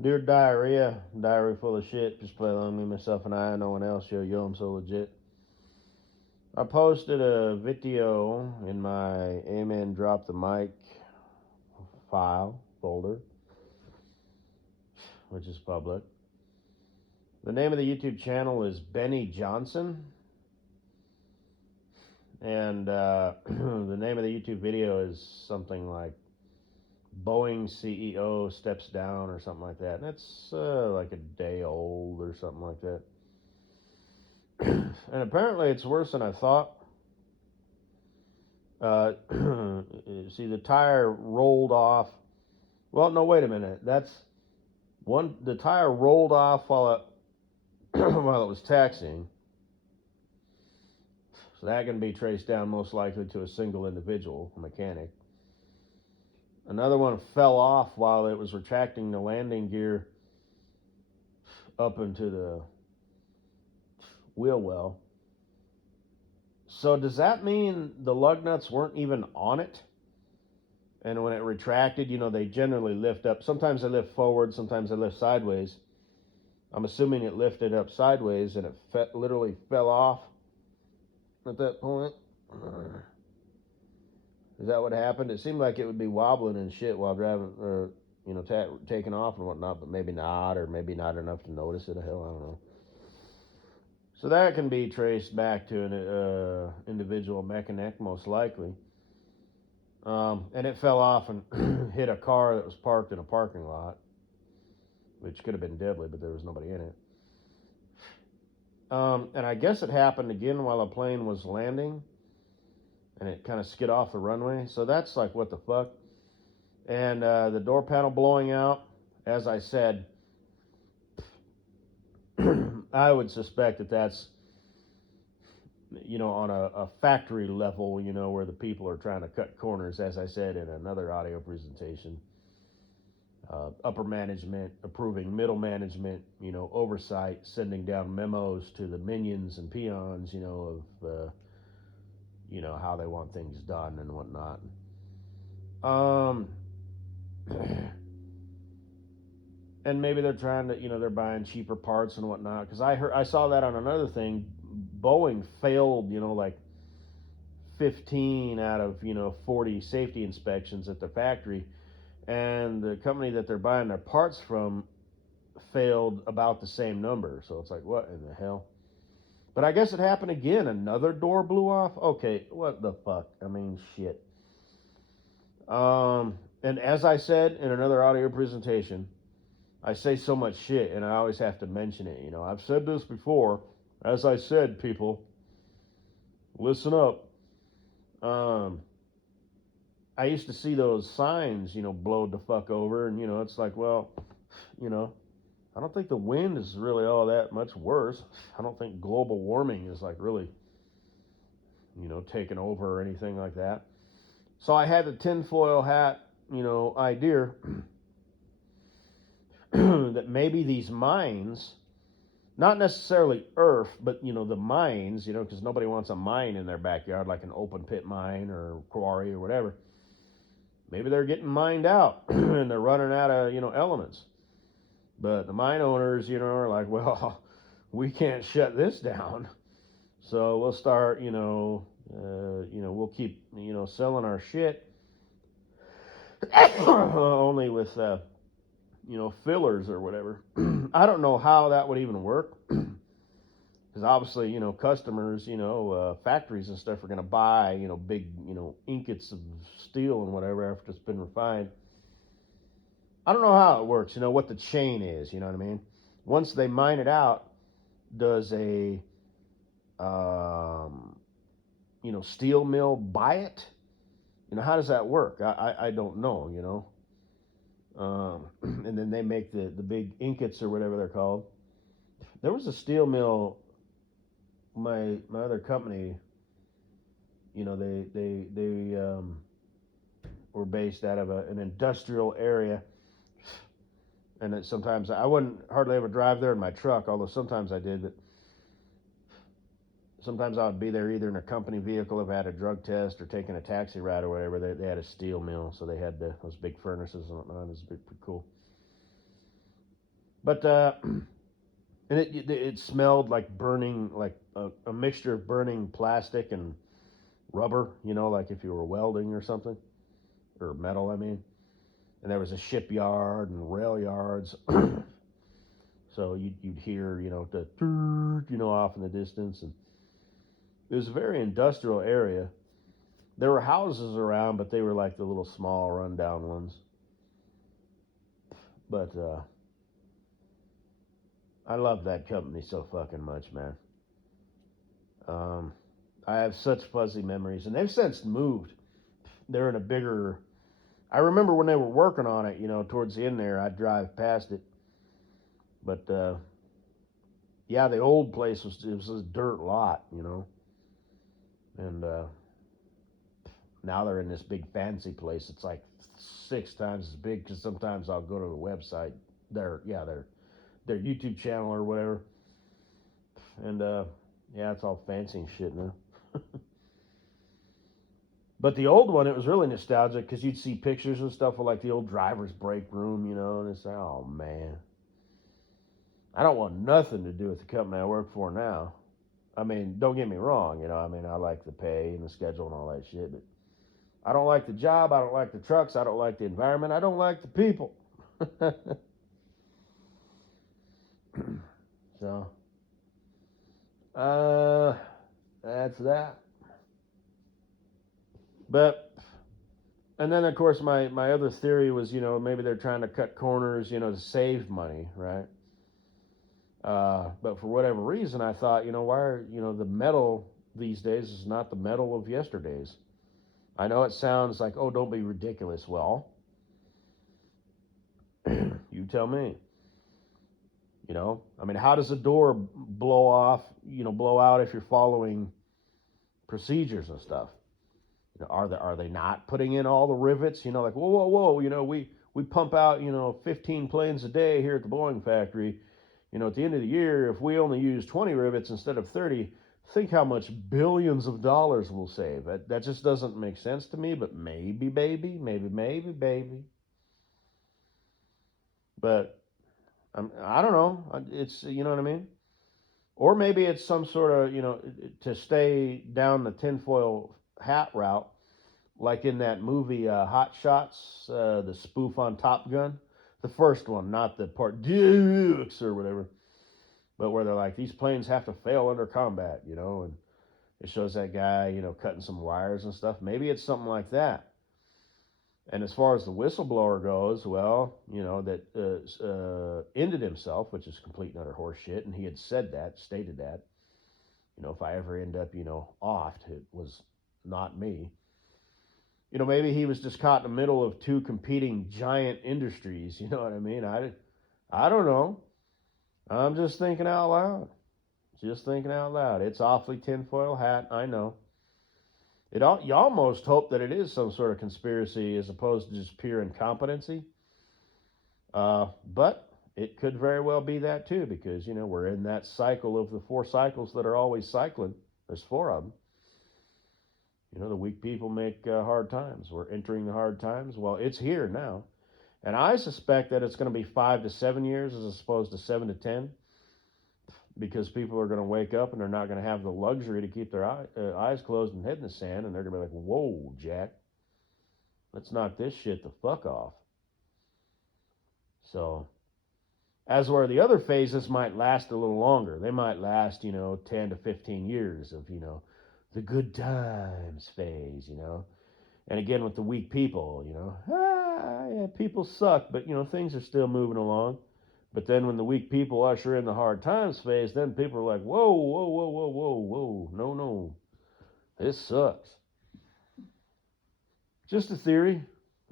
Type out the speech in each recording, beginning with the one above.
Dear diarrhea, diary full of shit. Just play along, me, myself, and I. No one else. Yo, I'm so legit. I posted a video in my Amen Drop the Mic file folder, which is public. The name of the YouTube channel is Benny Johnson, and the name of the YouTube video is something like Boeing CEO steps down or something like that. And it's like a day old or something like that. And apparently it's worse than I thought. See, the tire rolled off. Well, no, wait a minute. That's one. The tire rolled off while while it was taxiing. So that can be traced down most likely to a single individual, a mechanic. Another one fell off while it was retracting the landing gear up into the wheel well. So does that mean the lug nuts weren't even on it? And when it retracted, they generally lift up. Sometimes they lift forward, sometimes they lift sideways. I'm assuming it lifted up sideways and it literally fell off at that point. Is that what happened? It seemed like it would be wobbling and shit while driving, or taking off and whatnot, but maybe not, or maybe not enough to notice it. Hell, I don't know. So that can be traced back to an individual mechanic, most likely. And it fell off and hit a car that was parked in a parking lot, which could have been deadly, but there was nobody in it. And I guess it happened again while a plane was landing, and it kind of skid off the runway. So that's like, what the fuck? And the door panel blowing out, as I said, I would suspect that that's, on a factory level, where the people are trying to cut corners, as I said in another audio presentation. Upper management approving middle management, oversight, sending down memos to the minions and peons, of, how they want things done and whatnot. And maybe they're trying to, they're buying cheaper parts and whatnot. Because I saw that on another thing. Boeing failed, like 15 out of 40 safety inspections at the factory, and the company that they're buying their parts from failed about the same number. So it's like, what in the hell? But I guess it happened again. Another door blew off. Okay, what the fuck? I mean, shit. And as I said in another audio presentation, I say so much shit, and I always have to mention it. I've said this before. As I said, people, listen up. I used to see those signs, blowed the fuck over, and it's like, well, I don't think the wind is really all that much worse. I don't think global warming is like really, taking over or anything like that. So I had the tinfoil hat, idea that maybe these mines, not necessarily earth, but the mines, because nobody wants a mine in their backyard, like an open pit mine or quarry or whatever. Maybe they're getting mined out and they're running out of elements. But the mine owners, are like, well, we can't shut this down, so we'll start, we'll keep, selling our shit, only with, fillers or whatever. I don't know how that would even work, because obviously, customers, factories and stuff are going to buy, big, ingots of steel and whatever after it's been refined. I don't know how it works, what the chain is, you know what I mean? Once they mine it out, does a, steel mill buy it? How does that work? I don't know, and then they make the big ingots or whatever they're called. There was a steel mill, my other company, they were based out of an industrial area, and that sometimes I wouldn't hardly ever drive there in my truck, although sometimes I did. But sometimes I would be there either in a company vehicle if I had a drug test or taking a taxi ride or whatever. They had a steel mill, so they had those big furnaces and whatnot. It was pretty cool. But and it smelled like burning, like a mixture of burning plastic and rubber, like if you were welding or something, or metal, I mean. And there was a shipyard and rail yards. So you'd hear, the, off in the distance. And it was a very industrial area. There were houses around, but they were like the little small rundown ones. But I love that company so fucking much, man. I have such fuzzy memories, and they've since moved. They're in a bigger. I remember when they were working on it, towards the end there, I'd drive past it. But yeah, the old place was a dirt lot, and now they're in this big fancy place. It's like 6 times as big because sometimes I'll go to the website, their YouTube channel or whatever, and yeah, it's all fancy and shit now. But the old one, it was really nostalgic because you'd see pictures and stuff of like the old driver's break room, and it's like, oh man, I don't want nothing to do with the company I work for now. I mean, don't get me wrong, I like the pay and the schedule and all that shit, but I don't like the job, I don't like the trucks, I don't like the environment, I don't like the people. So, that's that. But, and then of course my other theory was, maybe they're trying to cut corners, to save money, right? But for whatever reason, I thought, why are, the metal these days is not the metal of yesterday's. I know it sounds like, oh, don't be ridiculous. Well, you tell me. I mean, how does a door blow out if you're following procedures and stuff? Are they not putting in all the rivets? Like, whoa. We pump out 15 planes a day here at the Boeing factory. At the end of the year, if we only use 20 rivets instead of 30, think how much billions of dollars we'll save. That just doesn't make sense to me, but maybe, baby. But I don't know. It's, you know what I mean? Or maybe it's some sort of, to stay down the tinfoil hat route, like in that movie Hot Shots, the spoof on Top Gun. The first one, not the part Dukes or whatever, but where they're like, these planes have to fail under combat, and it shows that guy, cutting some wires and stuff. Maybe it's something like that. And as far as the whistleblower goes, well, that ended himself, which is complete and utter horseshit, and he had stated that, if I ever end up, offed, it was not me. Maybe he was just caught in the middle of two competing giant industries, you know what I mean? I don't know. I'm just thinking out loud. It's awfully tinfoil hat, I know. You almost hope that it is some sort of conspiracy as opposed to just pure incompetency. But it could very well be that too, because, we're in that cycle of the 4 cycles that are always cycling. There's 4 of them. The weak people make hard times. We're entering the hard times. Well, it's here now. And I suspect that it's going to be 5 to 7 years as opposed to 7 to 10. Because people are going to wake up and they're not going to have the luxury to keep their eyes closed and head in the sand, and they're going to be like, whoa, Jack, let's knock this shit the fuck off. So, as where the other phases might last a little longer. They might last, 10 to 15 years of, the good times phase, And again, with the weak people, yeah, people suck, but, things are still moving along. But then when the weak people usher in the hard times phase, then people are like, whoa, no, this sucks. Just a theory.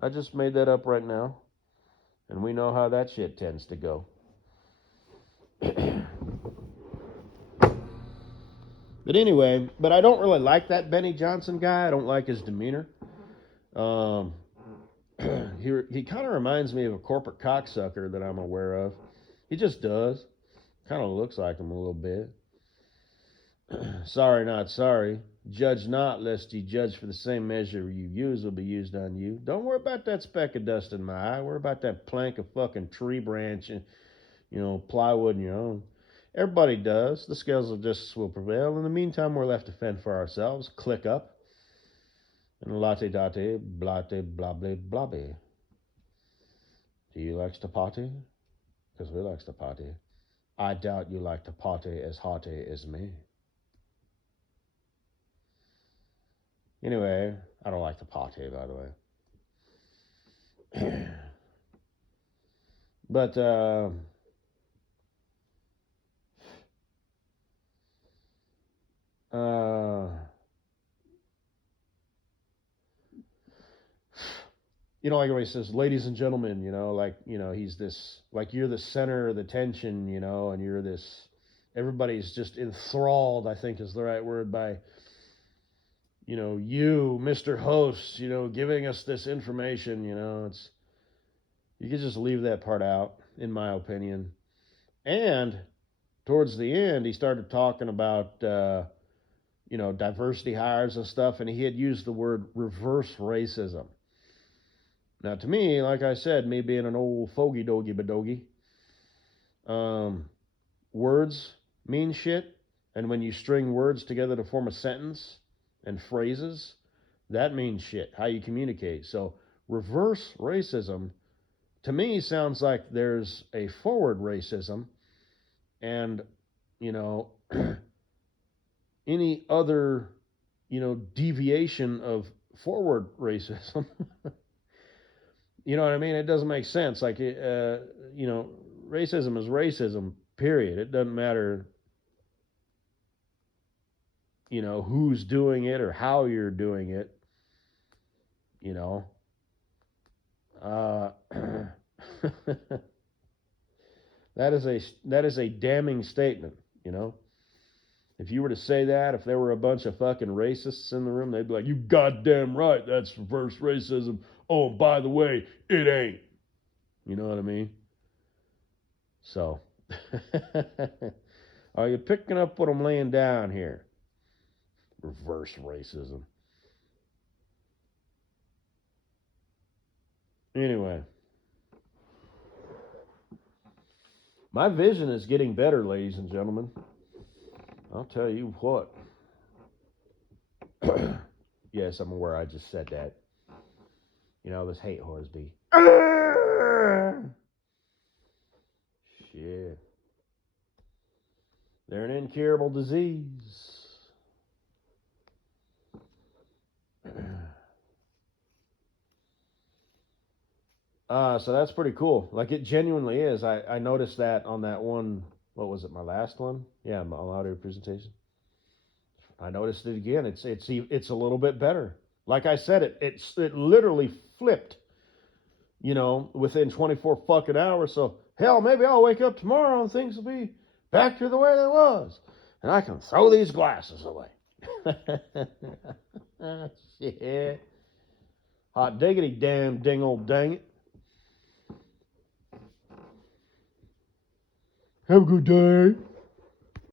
I just made that up right now. And we know how that shit tends to go. But anyway, I don't really like that Benny Johnson guy. I don't like his demeanor. He kind of reminds me of a corporate cocksucker that I'm aware of. He just does. Kind of looks like him a little bit. Sorry, not sorry. Judge not, lest ye judge, for the same measure you use will be used on you. Don't worry about that speck of dust in my eye. Worry about that plank of fucking tree branch plywood in your own. Everybody does. The scales of justice will prevail. In the meantime, we're left to fend for ourselves. Click up. And latte date, blate, blabbe, blabbe. Do you like to party? Because we like to party. I doubt you like to party as hearty as me. Anyway, I don't like to party, by the way. But, like everybody says, ladies and gentlemen, he's this, like you're the center of the tension, and you're this, everybody's just enthralled, I think is the right word, by, you, Mr. Host, giving us this information, you could just leave that part out, in my opinion. And towards the end, he started talking about, diversity hires and stuff, and he had used the word reverse racism. Now, to me, like I said, me being an old fogey dogie badogie, words mean shit, and when you string words together to form a sentence and phrases, that means shit, how you communicate. So, reverse racism, to me, sounds like there's a forward racism, and, any other, deviation of forward racism. You know what I mean? It doesn't make sense. Like, racism is racism, period. It doesn't matter, who's doing it or how you're doing it, that is a damning statement, If you were to say that, if there were a bunch of fucking racists in the room, they'd be like, you goddamn right, that's reverse racism. Oh, by the way, it ain't. You know what I mean? So, are you picking up what I'm laying down here? Reverse racism. Anyway, my vision is getting better, ladies and gentlemen. I'll tell you what. Yes, I'm aware I just said that. This hate horse be. Shit. They're an incurable disease. So that's pretty cool. Like, it genuinely is. I noticed that on that one, what was it, my last one? Yeah, my audio presentation. I noticed it again. It's a little bit better. Like I said, it literally flipped, within 24 fucking hours. So, hell, maybe I'll wake up tomorrow and things will be back to the way they was. And I can throw these glasses away. Shit. Hot diggity damn dingle dang it. Have a good day.